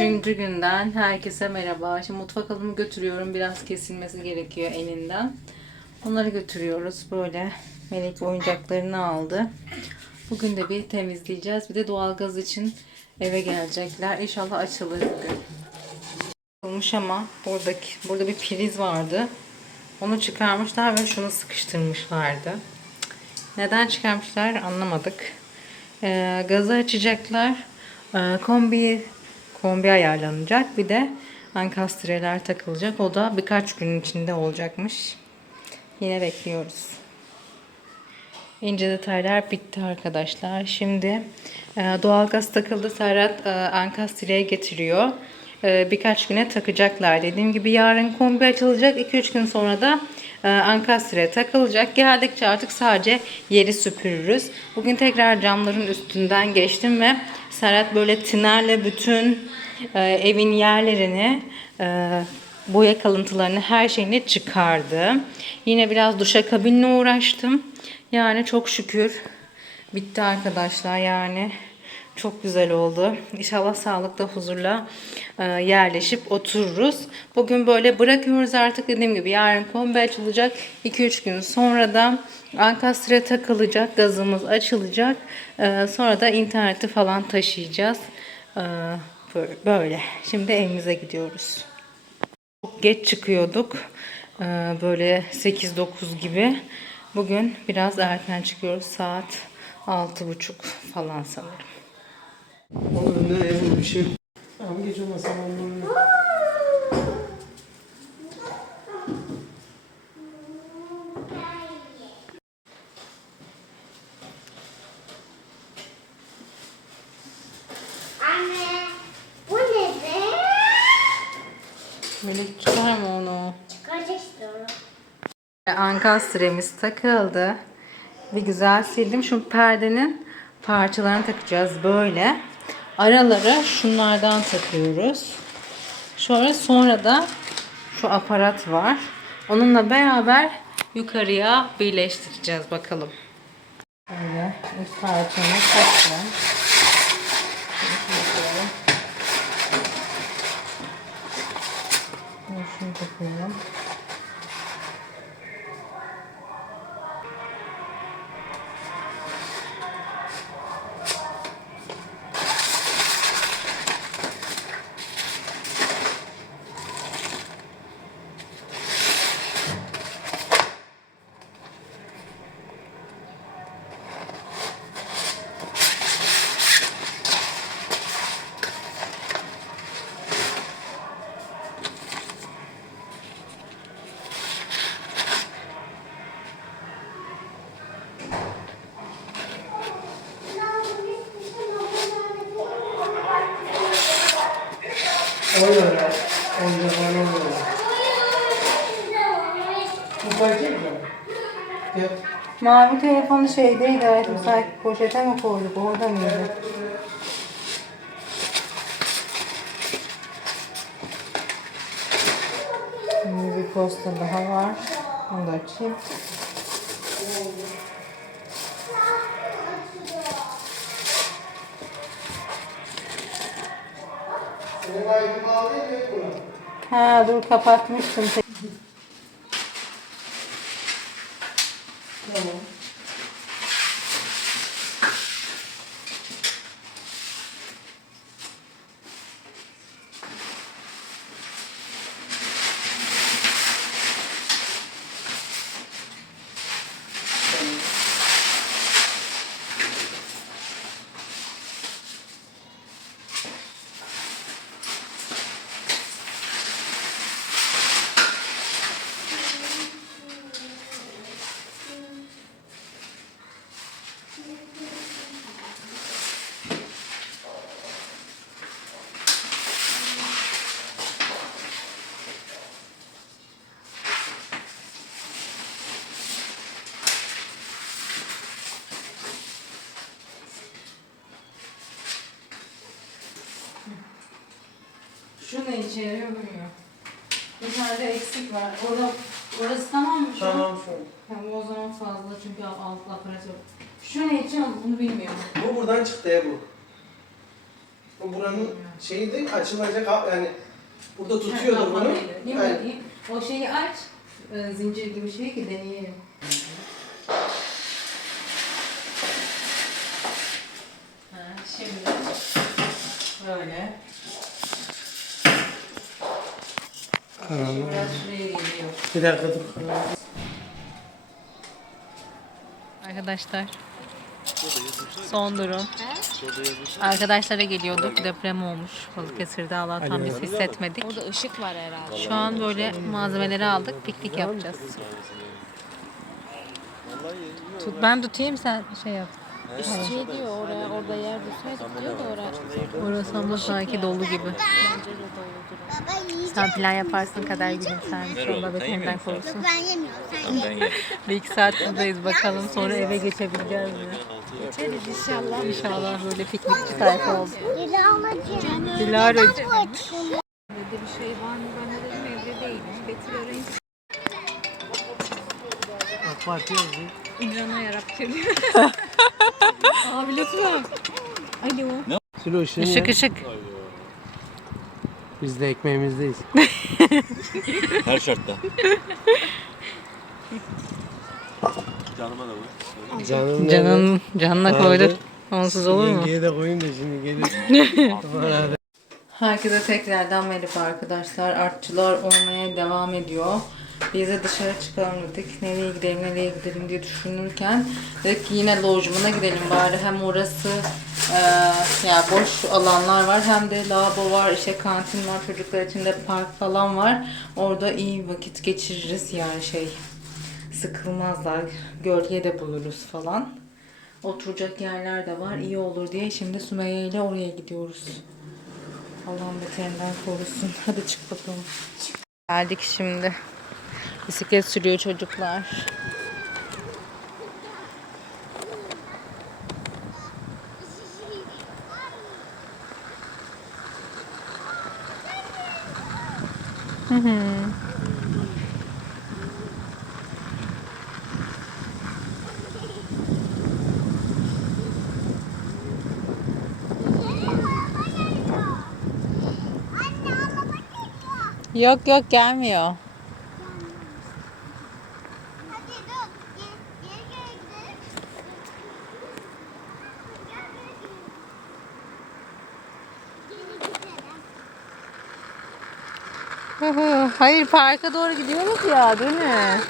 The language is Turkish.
Üçüncü günden herkese merhaba. Şimdi mutfak alımı götürüyorum. Biraz kesilmesi gerekiyor elinden. Onları götürüyoruz. Böyle melek oyuncaklarını aldı. Bugün de bir temizleyeceğiz. Bir de doğalgaz için eve gelecekler. İnşallah açılır bugün. Olmuş ama buradaki burada bir priz vardı. Onu çıkarmışlar ve şunu sıkıştırmışlardı. Neden çıkarmışlar anlamadık. Ee, gazı açacaklar. Ee, kombi kombi ayarlanacak. Bir de ankastreler takılacak. O da birkaç günün içinde olacakmış. Yine bekliyoruz. İnce detaylar bitti arkadaşlar. Şimdi e, doğalgaz takıldı. Serhat e, ankastreyi getiriyor. E, birkaç güne takacaklar. Dediğim gibi yarın kombi açılacak. 2-3 gün sonra da ankastre takılacak. Geldikçe artık sadece yeri süpürürüz. Bugün tekrar camların üstünden geçtim ve Serhat böyle tinerle bütün e, evin yerlerini e, boya kalıntılarını her şeyini çıkardı. Yine biraz duşakabinle uğraştım. Yani çok şükür bitti arkadaşlar yani. Çok güzel oldu. İnşallah sağlıkla, huzurla e, yerleşip otururuz. Bugün böyle bırakıyoruz artık dediğim gibi. Yarın kombi açılacak. 2-3 gün sonra da ankastre takılacak. Gazımız açılacak. E, sonra da interneti falan taşıyacağız. E, böyle. Şimdi evimize gidiyoruz. Çok geç çıkıyorduk. Böyle 8-9 gibi. Bugün biraz erken çıkıyoruz. Saat 6.30 falan sanırım. Onun önünde ev bir şey. Tamam gece masam onları. Anne, bu ne be? Melek çıkarma onu. Çıkaracak istiyorum. Ankastremiz takıldı. Bir güzel sildim. Şu perdenin parçalarını takacağız böyle. Aralara şunlardan takıyoruz. Sonra sonra da şu aparat var. Onunla beraber yukarıya birleştireceğiz bakalım. Böyle üst parçamı takıyorum. Şunu takıyorum. Oyna ya. Oyna oyna. Bu fark etmiyor. Gel. Mavi telefonu şeydeydi hayatım sanki poşete mi koyduk orada mıydı? Şimdi bir posta daha var. Onu da açayım. Ha dur kapatmıştım. Tamam. Şu ne işe yarıyor bilmiyorum. Bir tane de eksik var. Orada, orası tamam mı şu an? Tamam şu. Tamam o zaman fazla çünkü alt aparat yok. Şu ne için bunu bilmiyorum. Bu buradan çıktı ya bu. O buranın şeyi de açılacak yani burada tutuyordu bunu. Değil mi? Yani. O şeyi aç. e, Zincir gibi şey ki deneyelim. Ha, şimdi böyle. Şimdi biraz şuraya geliyor. bir dakika dur. Arkadaşlar. Son durum. Arkadaşlara geliyorduk. Deprem olmuş Balıkesir'de. Allah'tan biz hissetmedik. Orada ışık var herhalde. Şu an böyle malzemeleri aldık. Piknik yapacağız. Tut, ben tutayım sen şey yap. Şey diyor oraya, orada yer bulsaydık diyor da oraya. Orası ama sanki dolu gibi. Sen plan yaparsın kadar gülüm sen. Allah beterinden korusun. Ben yemiyorum. Sen ye. Bir iki saat buradayız bakalım. Sonra eve geçebileceğiz mi? Geçeriz inşallah. İnşallah böyle piknikçi tayfa olsun. Dili alacağım. Dilara'cığım. Evde bir şey var mı? Ben de dedim evde değilim. Betül arayın. AK Parti yazıyor. İmran'a yarabbim. Abi lütfen. Alo. Silo ışığını Işık yak. ışık. Biz de ekmeğimizdeyiz. Her şartta. Canıma da vur. Canım Canın, canına koyduk. Onsuz olur mu? Yengeye de koyayım da şimdi gelir. Herkese tekrardan merhaba arkadaşlar. Artçılar olmaya devam ediyor. Biz de dışarı çıkalım dedik. Nereye gidelim, nereye gidelim diye düşünürken dedik ki yine lojmana gidelim bari. Hem orası e, ya boş alanlar var hem de lavabo var, işte kantin var, çocuklar için de park falan var. Orada iyi vakit geçiririz yani şey sıkılmazlar. Gölge de buluruz falan. Oturacak yerler de var. iyi olur diye şimdi Sümeyye ile oraya gidiyoruz. Allah'ın beterinden korusun. Hadi çık bakalım. Geldik şimdi. Bisiklet sürüyor çocuklar. Hı hı. Yok yok gelmiyor. Hadi dur. Gel, gel, gel gidelim. Gel, gel. Hayır parka doğru gidiyoruz ya değil mi?